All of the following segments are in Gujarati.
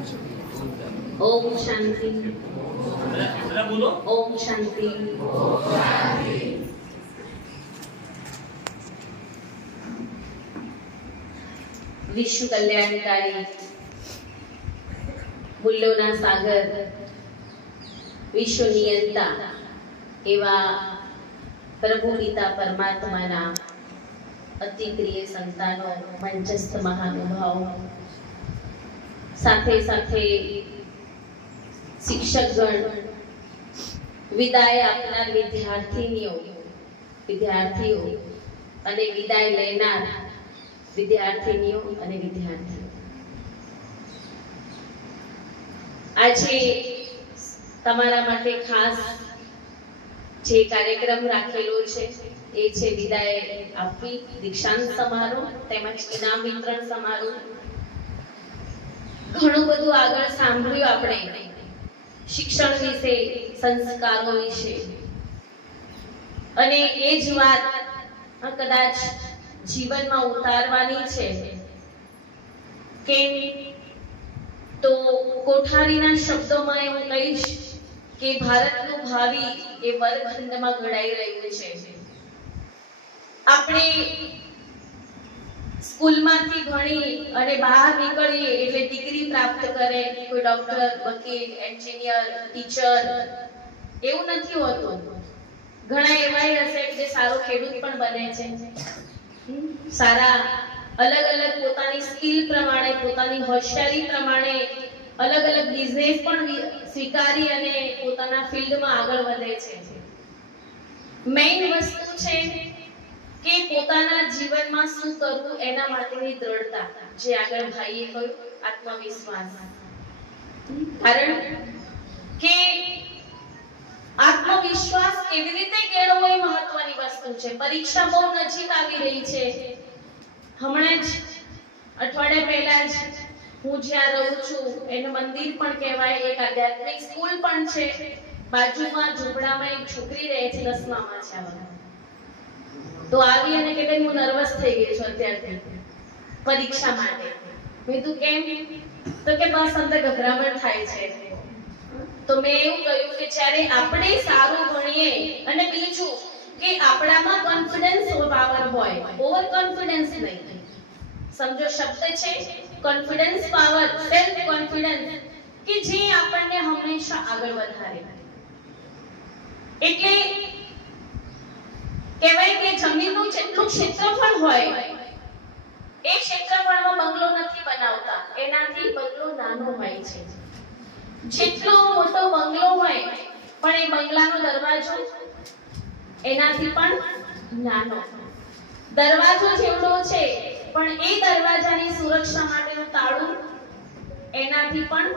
ओम शांति। बोलो ओम शांति। विश्व कल्याणकारी मूल्योना सागर विश्व नियंता एवा प्रभु पिता परमात्माना अति प्रिय संतानो, मंचस्थ महानुभाव, साथे साथे शिक्षकगण, विदाय आपनार विद्यार्थीओ अने विदाय लेनार विद्यार्थिनीओ अने विद्यार्थीओ, आजे तमारा माटे खास जे कार्यक्रम राखेलो छे ए छे विदाय आपवी, दीक्षांत समारोह तेमज इनाम वितरण समारोह। घणुं बधुं आगळ सांभळ्युं आपणे शिक्षण विશે, संस्कारो विશે, अने ए ज वात कदाच जीवनमां उतारवानी छे। केम तो कोठारीना शब्दोमां एवुं कहीश के भारतनुं भावी ए वर्गखंडमां घडाई रह्युं छे। આપણે સ્કૂલમાંથી ભણી અને બહાર નીકળીએ એટલે ડિગ્રી પ્રાપ્ત કરે, કોઈ ડોક્ટર, વકીલ, એન્જિનિયર, ટીચર, એવું નથી હોતું। ઘણા એવાય હશે કે જે સારો ખેડૂત પણ બને છે, સારા અલગ અલગ પોતાની સ્કિલ પ્રમાણે, પોતાની હોશિયારી પ્રમાણે અલગ અલગ બિઝનેસ પણ સ્વીકારી અને પોતાના ફિલ્ડમાં આગળ વધે છે। મેઇન વસ્તુ છે કે પોતાના જીવનમાં શું કરવું એના માટેની દ્રઢતા, જે આગળ ભાઈએ કહ્યું આત્મવિશ્વાસ। કારણ કે આત્મવિશ્વાસ કેવી રીતે કેળવવો એ મહત્વની વસ્તુ છે। પરીક્ષા બહુ નજીક આવી રહી છે। હમણાં જ અઠવાડિયા પહેલા જ હું જ્યાં રહું છું એનું મંદિર પણ કહેવાય, એક આધ્યાત્મિક સ્કૂલ પણ છે, બાજુમાં ઝૂંપડામાં એક છોકરી રહે છે, 10મામાં છે આ વખતે। तो આવી અને કે બેન હું નર્વસ થઈ ગઈ છું અત્યારથી પરીક્ષા માટે। મેં તું કેમ? તો કે બસ અંદર ગભરામણ થાય છે। તો મેં એવું કહ્યું કે જ્યારે આપણે સારું ભણીએ અને બીજું કે આપણામાં કોન્ફિડન્સ પાવર હોય, ઓવર કોન્ફિડન્સ નહીં, સમજો શબ્દ છે કોન્ફિડન્સ પાવર, સેલ્ફ કોન્ફિડન્સ, કે જે આપણને હંમેશા આગળ વધારે। એટલે કહેવાય કે જમીનનું જેટલું ક્ષેત્રફળ હોય એ ક્ષેત્રફળમાં બંગલો નથી બનાવતા, એનાથી બંગલો નાનો હોય છે। જેટલો મોટો બંગલો હોય પણ એ બંગલાનો દરવાજો એનાથી પણ નાનો, દરવાજો જેવડો છે પણ એ દરવાજાની સુરક્ષા માટેનું તાળું એનાથી પણ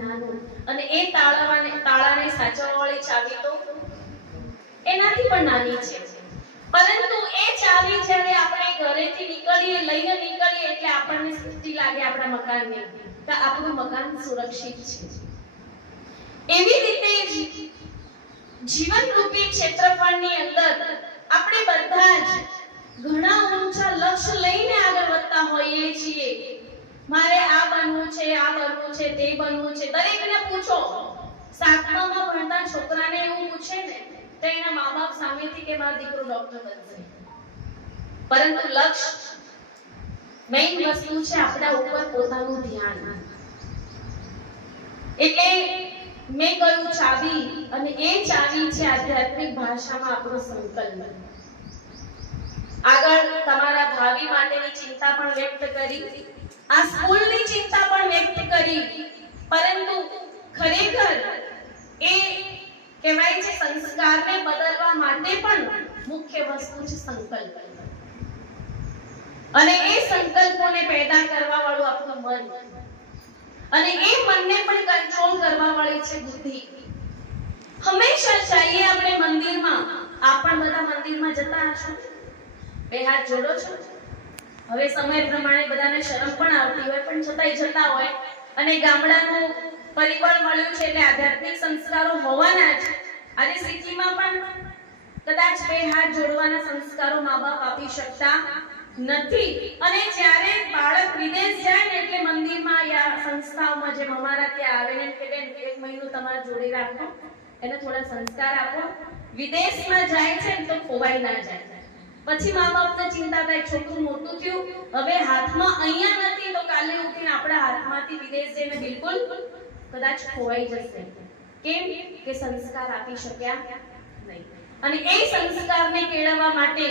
નાનું, અને એ તાળાને સાચવવાવાળી ચાવી તો એનાથી પણ નાની છે। પરંતુ એ ચાવી જ્યારે આપણે ઘરેથી નીકળીએ, લઈને નીકળીએ એટલે આપણને સ્થિતિ લાગે આપણા મકાનની કે આપણું મકાન સુરક્ષિત છે। એવી રીતે જીવન રૂપી ક્ષેત્રફળની અંદર આપણે બધા જ ઘણા ઊંચા લક્ષ્ય લઈને આગળ વધતા હોઈએ છીએ। મારે આ બનવું છે, આ બનવું છે, તે બનવું છે। દરેકને પૂછો, 7મામાં ભણતા છોકરાને એવું પૂછે ને તો એના મા-બાપ સામેથી કે મારો દીકરો ડોક્ટર બનશે, પરંતુ લક્ષ્ય મેઇન વસ્તુ છે આપણા ઉપર પોતાનું ધ્યાન। એટલે મેં કહ્યું ચાવી, અને એ ચાવી છે આધ્યાત્મિક ભાષામાં આપણો સંકલ્પ। આગળ તમારા ભાવિ માટેની ચિંતા પણ વ્યક્ત કરી, આ સ્કૂલની ચિંતા પણ વ્યક્ત કરી, પરંતુ ખરેખર એ કહેવાય છે સંસ્કારને બદલવા માટે પણ મુખ્ય વસ્તુ છે સંકલ્પ, અને એ સંકલ્પોને પેદા કરવા વાળું આપણું મન, અને એ મનને પણ કંટ્રોલ કરવા વાળી છે બુદ્ધિ। હંમેશા ચાહીએ આપણે મંદિરમાં, આપણ બધા મંદિરમાં જતા હશો, બે હાથ જોડો છો? હવે સમય પ્રમાણે બધાને શરમ પણ આવતી હોય પણ છતાંય જતા હોય, અને ગામડાનું પરિબળ મળ્યું છે એટલે આધ્યાત્મિક સંસ્કારો હોવાના જ। આજે સિટીમાં પણ કદાચ બે હાથ જોડવાના સંસ્કારો મા-બાપ આપી શકતા નથી, અને જ્યારે બાળક વિદેશ જાય ને એટલે મંદિરમાં યા સંસ્થાઓમાં જેમ અમારા ત્યાં આવે ને એમ કે બેન 1 મહિનો તમારા જોડે રાખો, એને થોડા સંસ્કાર આપો. વિદેશમાં જાય છે ને તો ખોવાઈ ના જાય. પછી મા બાપને ચિંતા થાય છોકરું મોટું થયું, હવે હાથમાં અહીંયા નથી તો કાલે ઉઠીને આપણા હાથમાંથી વિદેશ જઈને બિલકુલ કદાચ ખોવાઈ જશે. કેમ કે સંસ્કાર આપી શક્યા નહીં. અને એ સંસ્કારને કેળવવા માટે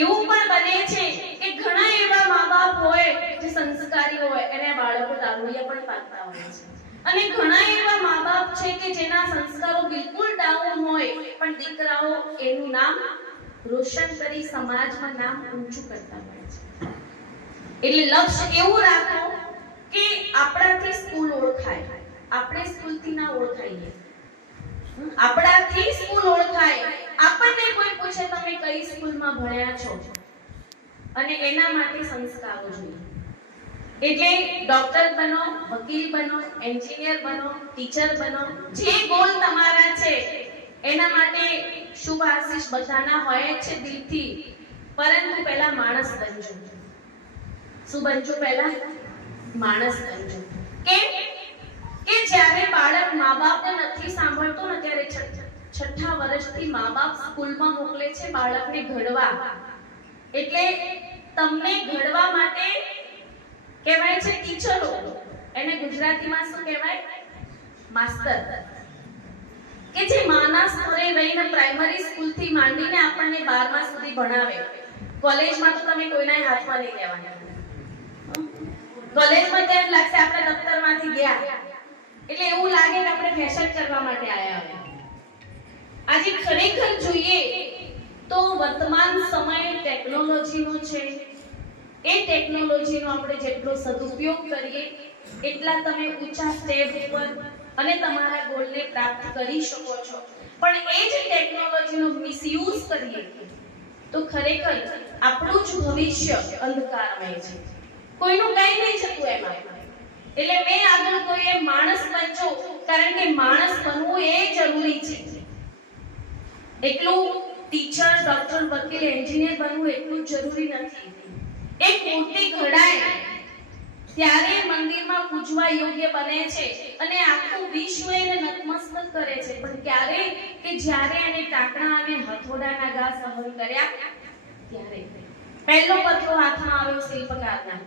એવું પણ બને છે કે ઘણા એવા મા-બાપ હોય જે સંસ્કારી હોય એને બાળકો દારૂડિયા પણ પાડતા હોય છે. અને ઘણા એવા મા-બાપ છે કે જેના સંસ્કારો બિલકુલ ડાઉન હોય પણ દીકરાઓ એનું નામ રોશન કરી સમાજમાં નામ ઊંચું કરતા હોય છે. એટલે લક્ષ્ય એવું રાખો કે આપણાથી સ્કૂલ ઓળખાય, આપણે સ્કૂલથી ના ઓળખાઈએ. આપણાથી સ્કૂલ ઓળખાય, આપણને કોઈ પૂછે તમે કઈ સ્કૂલમાં ભણ્યા છો, અને એના માટે સંસ્કારો જોઈએ. એટલે ડોક્ટર બનો, વકીલ બનો, એન્જિનિયર બનો, ટીચર બનો, જે ગોલ તમારા છે એના માટે શુભ આશીષ બધાના હોય છે દિલથી. પરંતુ પહેલા માણસ બનજો. શું બનજો? પહેલા માણસ બનજો. કેમ કે જ્યારે બાળક મા-બાપને નથી સાંભળતો ને ત્યારે છઠ્ઠા વર્ષથી મા-બાપ સ્કૂલમાં મોકલે છે બાળકને ઘડવા. એટલે તમને ઘડવા માટે કહેવાય છે ટીચરો, એને ગુજરાતીમાં શું કહેવાય? માસ્ટર. કે જે માના સ્તરે રહીને પ્રાઇમરી સ્કૂલથી માંડીને આપણને 12મા સુધી ભણાવે. કોલેજમાં તો તમે કોઈના હાથમાં નહીં લેવાના. કોલેજમાં ત્યાં લાગશે આપણે દફતરમાંથી ગયા, એટલે એવું લાગે કે આપણે ફેશન કરવા માટે આવ્યા હોય. આજે ખરેખર જોઈએ તો વર્તમાન સમય ટેકનોલોજીનો છે. એ ટેકનોલોજીનો આપણે જેટલો સદુપયોગ કરીએ એટલા તમે ઊંચા સ્ટેપ ઉપર અને તમારા ગોલને પ્રાપ્ત કરી શકો છો. પણ એ જ ટેકનોલોજીનો મિસયુઝ કરીએ તો ખરેખર આપણું જ ભવિષ્ય અંધકારમય છે. કોઈનું કઈ નહીં જતું એમાં. એટલે મેં આગળ કોઈ માણસ બનજો, કારણ કે માણસ બનવું એ જરૂરી છે. એટલું ટીચર, ડોક્ટર, વકીલ, એન્જિનિયર બનવું એટલું જરૂરી નથી. એક મૂર્તિ ઘડાય ત્યારે મંદિરમાં પૂજવા યોગ્ય બને છે અને આખું વિશ્વ એને નતમસ્તક કરે છે. પણ ક્યારે કે જ્યારે એને ટાંકણા અને હથોડાના ઘા સહન કર્યા ત્યારે. પહેલો પથ્થર હાથમાં આવ્યો શિલ્પકારના,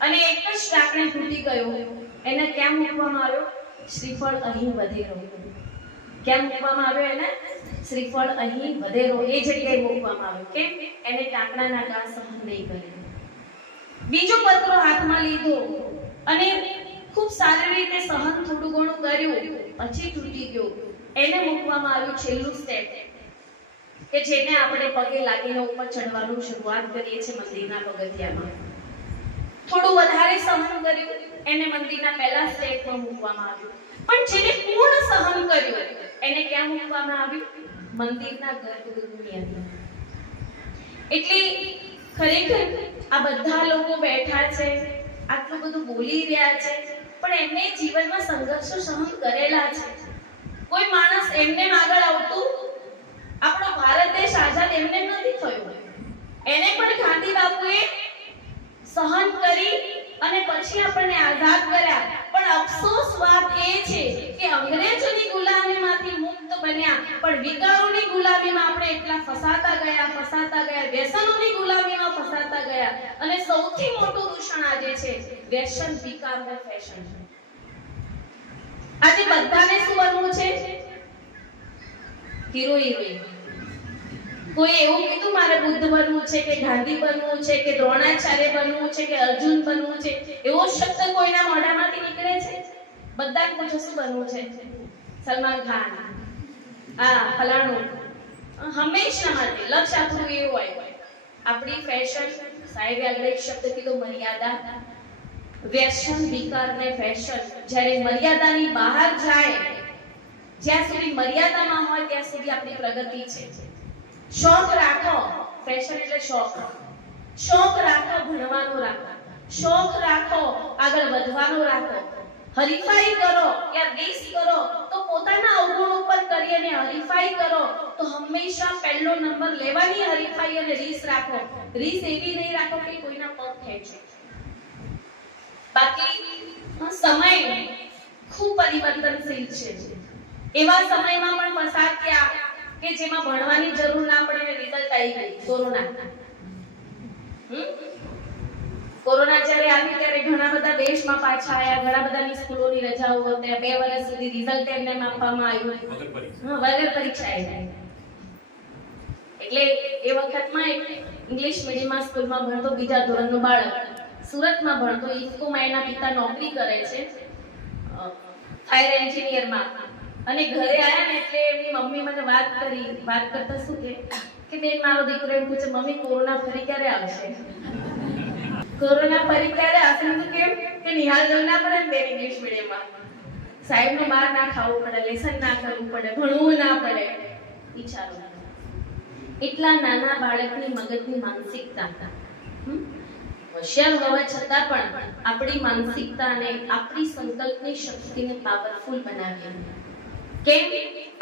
અને એક જ ટાંકણે તૂટી ગયો. એને કેમ મૂકવામાં આવ્યો? શ્રીફળ અહીં વધેરો. કેમ મૂકવામાં આવ્યો એને? શ્રીફળ અહીં વધેરો. એ જગ્યાએ મૂકવામાં આવ્યો. કેમ? એને ટાંકણાના ઘા સહન નહીં કર્યા. બીજો પત્ર હાથમાં લીધો અને ખૂબ સારી રીતે સહન થોડું ઘણું કર્યું, પછી તૂટી ગયો. એને મૂકવામાં આવ્યું છેલ્લું સ્ટેપ, કે જેને આપણે પગે લાગીને ઉપર ચડવાનું શરૂઆત કરીએ છીએ મંદિરના પગથિયામાં. થોડું વધારે સહન કર્યું, એને મંદિરના પહેલા સ્ટેપમાં મૂકવામાં આવ્યું. પણ જેને પૂર્ણ સહન કર્યું એને ક્યાં મૂકવામાં આવ્યું? મંદિરના ગર્ભગૃહની અંદર. એટલે ખરેખર આ બધા લોકો બેઠા છે, આટલું બધું બોલી રહ્યા છે, પણ એમને જીવનમાં સંઘર્ષો સહન કરેલા છે. કોઈ માણસ એમને આગળ આવતું, આપણો ભારત દેશ આઝાદ એમને નથી થયો. એને પણ ગાંધી બાપુએ સહન કરી અને પછી આપણને આઝાદ કર્યા. પણ અફસોસ વાત એ છે કે અંગ્રેજોની ગુલામીમાંથી મુક્ત બન્યા, પણ વિકારોની ગુલામીમાં આપણે એટલા ફસાતા ગયા, વ્યસનોની ગુલામીમાં ફસાતા ગયા. અને સૌથી મોટું દૂષણ આજે છે વ્યસન, વિકાર અને ફેશન. આજે બધાને શું બનવું છે? Hero heroine. કોઈ એવું કીધું મારે બુદ્ધ બનવું છે કે ગાંધી બનવું છે કે દ્રોણાચાર્ય બનવું છે કે અર્જુન બનવું છે? એવો શબ્દ કોઈના મોઢામાંથી નીકળે છે? બધા પૂછો શું બનવું છે? સલમાન ખાન, ફલાણું. હંમેશા માટે લક્ષ્ય આપણું એવું હોય. આપણી ફેશન, સાહેબે આગળ એક શબ્દ કીધો મર્યાદા. વ્યસન, વિકાર અને ફેશન જ્યારે મર્યાદાની બહાર જાય, જ્યાં સુધી મર્યાદામાં હોય ત્યાં સુધી આપણી પ્રગતિ છે. શોખ રાખો, ફેશન એટલે શોખ. શોખ રાખો, ભણવાનો રાખો. શોખ રાખો, આગળ વધવાનો રાખો. હરીફાઈ કરો યા રેસ કરો તો પોતાના અવગુણ ઉપર કરી અને હરીફાઈ કરો તો હંમેશા પહેલો નંબર લેવાની હરીફાઈ અને રીસ રાખો. રીસ એવી નહીં રાખો કે કોઈના પગ ખેંચો. બાકી એવા સમયમાં પણ પસાર થયા કે જેમાં ભણવાની જરૂર ના પડે ને રિઝલ્ટ આવી ગઈ કોરોના. કોરોના જ્યારે આવી ત્યારે ઘણા બધા દેશમાં પાછા આવ્યા, ઘણા બધાની સ્કૂલોની રજાઓ હતી, 2 વર્ષ સુધી રિઝલ્ટ એમને આપવામાં આવ્યું વગર પરીક્ષા આવી. એટલે એ વખતમાં એક ઇંગ્લિશ મીડિયમ સ્કૂલમાં ભણતો બીજા ધોરણનો બાળક સુરતમાં ભણતો, ઇફકોમાં એના પિતા નોકરી કરે છે ફાયર એન્જિનિયરમાં, અને ઘરે આયા ને એટલે એમની મમ્મી મને વાત કરતા શું કે બેન મારો દીકરો એમ પૂછે મમ્મી કોરોના ફરી ક્યારે આવશે? કોરોના ફરી ક્યારે આવશે? તો કેમ કે નિહાલ જવું ના પડે ને બેન ઇંગ્લિશ મીડિયમમાં, સાહેબનો માર ના ખાવું પડે, લેસન ના કરવું પડે, ભણવું ના પડે. વિચારો એટલા નાના બાળકની મગજની માનસિકતા, હોશિયાર હોવા છતાં પણ આપણી માનસિકતા અને આપણી સંકલ્પની શક્તિને પાવરફુલ બનાવીએ. કેમ?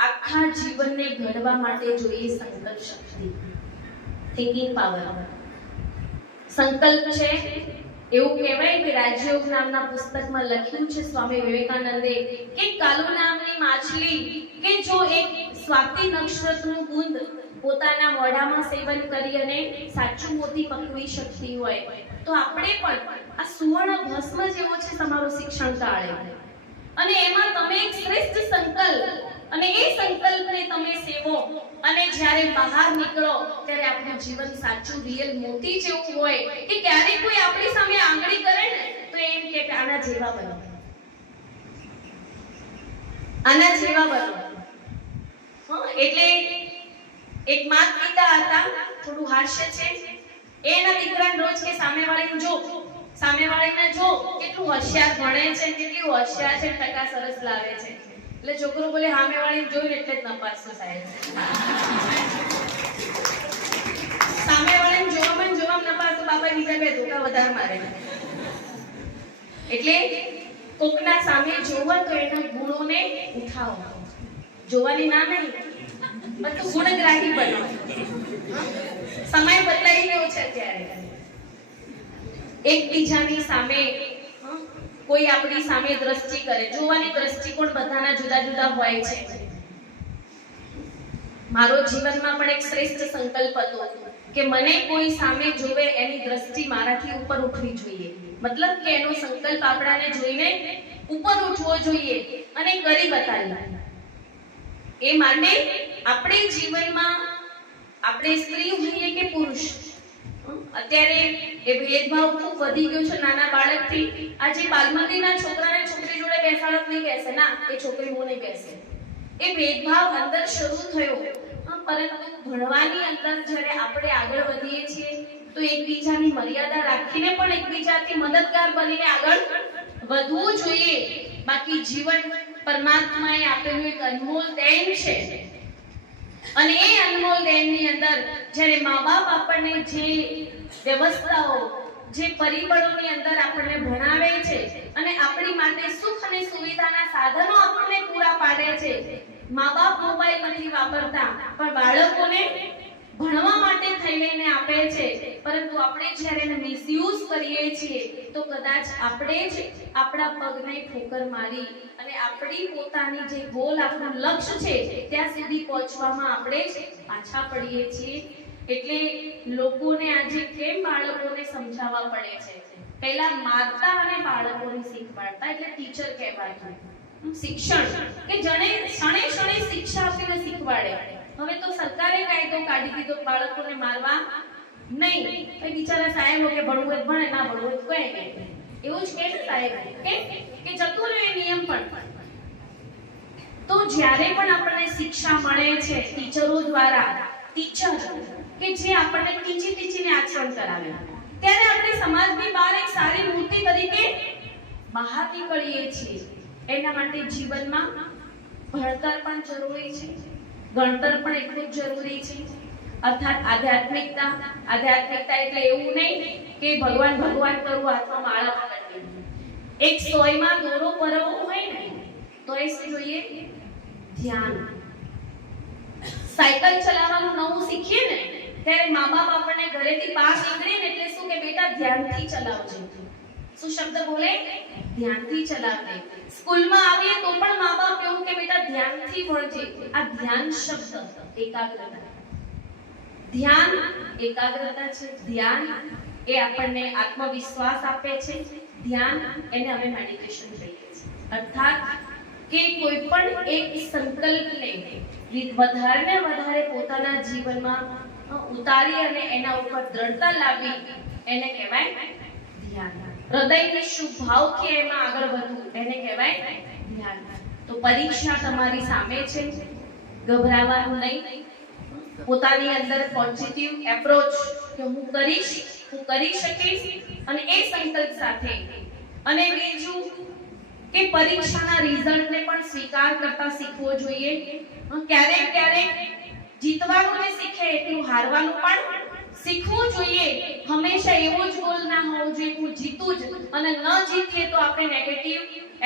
આખા જીવનને ઘડવા માટે જોઈએ સંકલ્પ શક્તિ, થિંકિંગ પાવર. સંકલ્પ છે એવું કહેવાય કે રાજયોગ નામના પુસ્તકમાં લખ્યું છે સ્વામી વિવેકાનંદે કે કાલુ નામની માછલી કે જો એક સ્વાતિ નક્ષત્રનું બુંદ પોતાના મોઢામાં સેવન કરી અને સાચું મોતી પકવી શકતી હોય તો આપણે પણ આ સુવર્ણ ભસ્મ જેવો છે તમારો શિક્ષણ કાળે, અને એમાં તમે એક શ્રેષ્ઠ સંકલ્પ અને એ સંકલ્પને તમે સેવો અને જ્યારે બહાર નીકળો ત્યારે આપણું જીવન સાચું રિયલ મોતી જેવું હોય કે ક્યારેક કોઈ આપણી સામે આંગળી કરે ને તો એમ કે આના જેવા બનો, આના જેવા બનો. એટલે એક માત પિતા હતા, થોડું હાસ્ય છે, એના દીકરાને રોજ કે સામેવાળીને જો કેટલું હોશિયાર ભણે છે, કેટલી હોશિયાર છે, ટકા સરસ લાવે છે. એટલે છોકરો બોલે સામેવાળીને જોઈને એટલે જ નપાસતો સાહેબ, સામેવાળીને જોવામાં નપાસતો, બાપા બીજા 2 ધોકા વધારે મારે. એટલે કોકના સામે જોવો તો એના ગુણોને ઉઠાવો, જોવાની ના નહીં પણ તું ગુણગ્રાહી બનો. સમય બદલાઈ ગયો છે અત્યારે, એકબીજાની સામે કોઈ આપણી સામે દ્રષ્ટિ કરે, જોવાની દ્રષ્ટિકોણ બધાના જુદા જુદા હોય છે. મારો જીવનમાં પણ એક શ્રેષ્ઠ સંકલ્પ હતો કે મને કોઈ સામે જોવે એની દ્રષ્ટિ મારાથી ઉપર ઉઠવી જોઈએ, મતલબ કે એનો સંકલ્પ આપણાને જોઈને ઉપર ઉઠવો જોઈએ અને કરી બતાવી. એ માટે આપણે જીવનમાં આપણે સ્ત્રી હોઈએ કે પુરુષ, અત્યારે એ ભેદભાવ ખૂબ વધી ગયો છે નાના બાળકથી. આજે બાલમંદિરના છોકરાને છોકરી જોડે બેસાડત નહીં બેસે, ના એ છોકરી હું નહીં બેસે. એ ભેદભાવ અંદર શરૂ થયો, પરંતુ ભણવાની અંદર જ્યારે આપણે આગળ વધીએ છીએ તો એકબીજાની મર્યાદા રાખીને પણ એકબીજાથી મદદગાર બનીને આગળ વધવું જોઈએ. બાકી જીવન પરમાત્માએ આપેલું એક અનમોલ દેન છે, અને એ અનમોલ દેનની અંદર જ્યારે મા-બાપ આપણને જે વ્યવસ્થાઓ, જે પરિબળોની અંદર આપણને ભણાવે છે અને આપણી માટે સુખ અને સુવિધાના સાધનો આપણને પૂરા પાડે છે. મા-બાપ મોબાઈલ નથી વાપરતા પણ બાળકોને ભણવા માટે થઈ લઈને આપે છે, પરંતુ આપણે જ્યારે એને મિસયુઝ કરીએ છીએ તો કદાચ આપણે જ આપણા પગને ઠોકર મારી અને આપણી પોતાની જે ગોલ, આપણું લક્ષ્ય છે ત્યાં સુધી પહોંચવામાં આપણે જ પાછા પડીએ છીએ. એટલે લોકોને આજે કેમ બાળકોને સમજાવવા પડે છે, પહેલા માતા અને બાળકોને શીખવાડતા, એટલે ટીચર કહેવાતું. શિક્ષણ કે જણે ક્ષણે શિક્ષા આપીને શીખવાડે. હવે તો સરકારે કાયદો કાઢી દીધો બાળકોને મારવા નહીં. એ બિચારા સાહેબો કે ભણવું હોય ભણે, ના ભણવું હોય કોઈ નહીં, એવું જ કહે સાહેબ કે જતું રહે નિયમ. પણ તો જ્યારે પણ આપણને શિક્ષા મળે છે ટીચરો દ્વારા, ટીચર કે જે આપણને ટીચીને આચરણ કરાવે, ત્યારે આપણે સમાજની બહાર એક સારી મૂર્તિ તરીકે બહાર નીકળીએ છીએ. એના માટે જીવનમાં ભણતર પણ જરૂરી છે, ગણતર પણ એટલું જ જરૂરી છે. અર્થાત આધ્યાત્મિકતા એટલે એવું નહીં કે ભગવાન કરવું, હાથમાં માળા પકડવી. એક સોયમાં દોરો પરવવો હોય ને તો એ શું જોઈએ? ધ્યાન. સાયકલ ચલાવવાનું નવું શીખીએ ને ત્યારે મા-બાપ આપણને ઘરેથી બહાર નીકળે ને એટલે શું કે બેટા ધ્યાનથી ચલાવજો. શું શબ્દ બોલે? ધ્યાનથી ચલાવજે. સ્કૂલમાં આવીએ તો પણ મા બાપ એવું કે બેટા ધ્યાનથી ભણજે. આ ધ્યાન શબ્દ એકાગ્રતા. ધ્યાન એકાગ્રતા છે. ધ્યાન એ આપણને આત્મવિશ્વાસ આપે છે. ધ્યાન એને અમે મેડિટેશન કહીએ છીએ. અર્થાત કે કોઈ પણ એક સંકલ્પને વધારે ને વધારે પોતાના જીવનમાં ઉતારી અને એના ઉપર દ્રઢતા લાવી એને કહેવાય ધ્યાન. હૃદયની શુભ ભાવથી એમાં આગળ વધવું એને કહેવાય ધ્યાન. તો પરીક્ષા તમારી સામે છે, ગભરાવાનું નહીં. પોતાની અંદર પોઝિટિવ એપ્રોચ કે હું કરીશ, હું કરી શકીશ અને એ સંકલ્પ સાથે. અને બીજું કે પરીક્ષાના રિઝલ્ટને પણ સ્વીકાર કરતા શીખવો જોઈએ. ક્યારેક ક્યારેક જીતવાનું જે શીખે એટલું હારવાનું પણ શીખવું જોઈએ. હંમેશા એવો જ ગોલ ના હોવો જોઈએ હું જીતું જ અને ન જીતીએ તો આપણે નેગેટિવ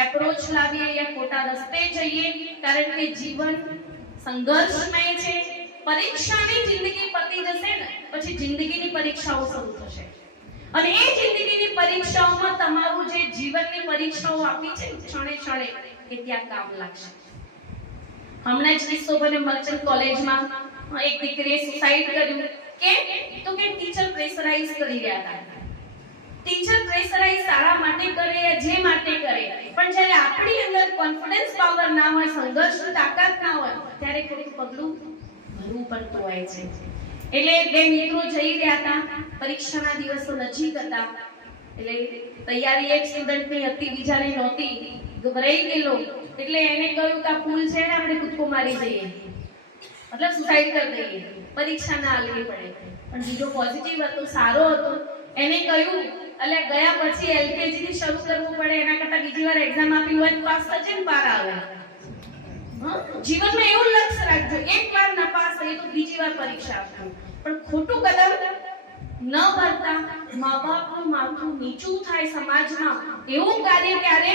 એપ્રોચ લાવીએ યા ખોટા રસ્તે જઈએ. કારણ કે જીવન સંઘર્ષમય છે. પરીક્ષાની જિંદગી પતી જશે ને પછી જિંદગીની પરીક્ષાઓ શરૂ થશે અને એ જિંદગીની પરીક્ષાઓમાં તમારું જે જીવનની પરીક્ષાઓ આપી છે ક્ષણે ક્ષણે એ ત્યાં કામ લાગશે. હમણાં જ કિસ્સો બને મર્ચન્ટ કોલેજમાં એક દીકરીએ સુસાઇડ કર્યું. કેમ? તો કે ટીચર પ્રેશરાઇઝ કરી રહ્યા હતા. ટીચર પ્રેશરાઇઝ સારા માટે કરે જે માટે કરે, પણ જ્યારે આપણી અંદર કોન્ફિડન્સ પાવર ના હોય, સંઘર્ષની તાકાત ના હોય ત્યારે ખોટું પગલું ભરવું પડતું હોય છે. એટલે બે મિત્રો જઈ રહ્યા હતા, પરીક્ષાના દિવસો નજીક હતા. એટલે તૈયારી એક સ્ટુડન્ટની હતી, બીજાની નહોતી. ગભરાઈ ગયેલો એટલે એને કહ્યું કે આ પુલ છે ને આપણે કૂદકો મારી જઈએ, મતલબ સુસાઇડ કરી દઈએ, પરીક્ષા ના આલવી પડે. પણ બીજો પોઝિટિવ હતો, સારો હતો. એને કહ્યું એટલે ગયા પછી એલકેજી થી શરૂ કરવું પડે એના કરતા બીજી વાર એક્ઝામ આપી હોય તો પાસ થજે ને બહાર આવે. જીવનમાં એવું લક્ષ્ય રાખજો, એક વાર નપાસ થઈ તો બીજી વાર પરીક્ષા આપજો. પણ ખોટું કદમ ન ભરતા, મા બાપનું માથું નીચું થાય સમાજમાં એવું કાર્ય ક્યારે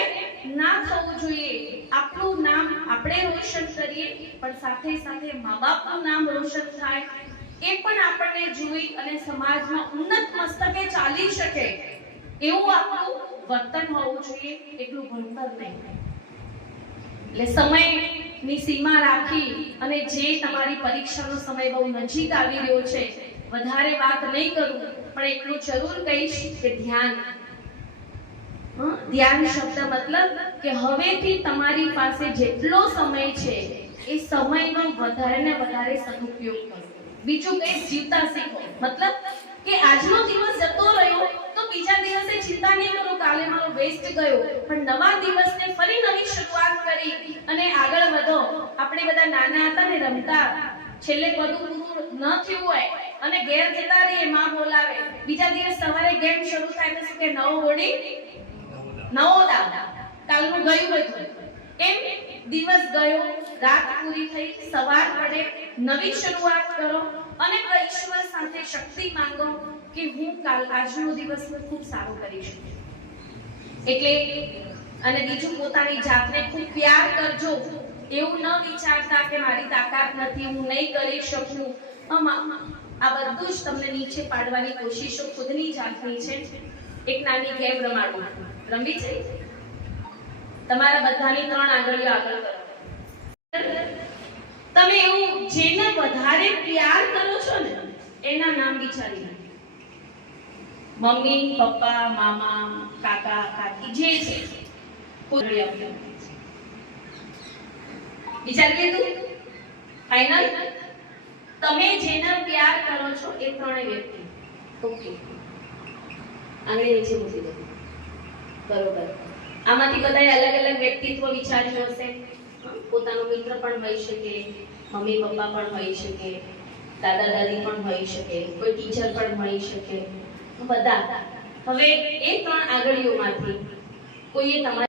ના થવું જોઈએ. આપણું નામ આપણે રોશન કરીએ પણ સાથે સાથે મા બાપનું નામ રોશન થાય એ પણ આપણને જોઈ અને સમાજમાં ઉન્નત મસ્તકે ચાલી શકે એવું આપણું વર્તન હોવું જોઈએ, એટલું ભણતર નહીં. એટલે સમયની સીમા રાખી અને જે તમારી પરીક્ષાનો સમય બહુ નજીક આવી રહ્યો છે, વધારે વાત નહીં કરું પણ એટલું જરૂર કહીશ કે ધ્યાન. ધ્યાન શબ્દ મતલબ કે હવેથી તમારી પાસે જેટલો સમય છે એ સમયનો વધારે ને વધારે સદુપયોગ કરો. બીજું કંઈ જીવતા શીખો. મતલબ કે આજનો દિવસ જતો રહ્યો તો બીજા દિવસે ચિંતા નહીં કરો કાલે મારો વેસ્ટ ગયો, પણ નવા દિવસને ફરી નવી શરૂઆત કરી અને આગળ વધો. આપણે બધા નાના હતા ને રમતા, છેલ્લે બધું પૂરું ન થયું હોય અને ઘેર જતા રહીએ, માં બોલાવે, બીજા દિવસ સવારે ગેમ શરૂ થાય તો શું કે નવો બોડી નવો દાવ, કાલનું ગયું બધું. એમ દિવસ ગયો, રાત પૂરી થઈ, સવાર પડે, નવી શરૂઆત કરો અને ઈશ્વર સાથે શક્તિ માંગો કે હું આજનો દિવસ ખૂબ સારો કરી શકું. એટલે અને બીજું પોતાની જાતને ખૂબ પ્યાર કરજો. એવું ન વિચારતા કે મારી તાકાત નથી, હું નહીં કરી શકું. આ બધું જ તમને નીચે પાડવાની કોશિશો ખુદની જાતની છે. એક નાની ગેમ રમાડું, રમવી છે? તમારા બધાની 3 આંગળીઓ આગળ કરો. તમે એવું જેને વધારે પ્યાર કરો છો ને એના નામ વિચારી લો. મમ્મી, પપ્પા, મામા, કાકા, કાકી જે છે વિચારી લીધું? ફાઇનલ? તમે જેને પ્યાર કરો છો એ 3 વ્યક્તિ. ઓકે, આંગળી નીચે મૂકી દો. બરોબર. આમાંથી બધાએ અલગ અલગ વ્યક્તિત્વ વિચાર્યું હશે. પોતાનો મિત્ર પણ હોઈ શકે, મમ્મી પપ્પા પણ હોઈ શકે, દાદા દાદી પણ હોઈ શકે, કોઈ ટીચર પણ હોઈ શકે, બધા. હવે એ 3 આંગળીઓમાંથી કોઈએ તમારી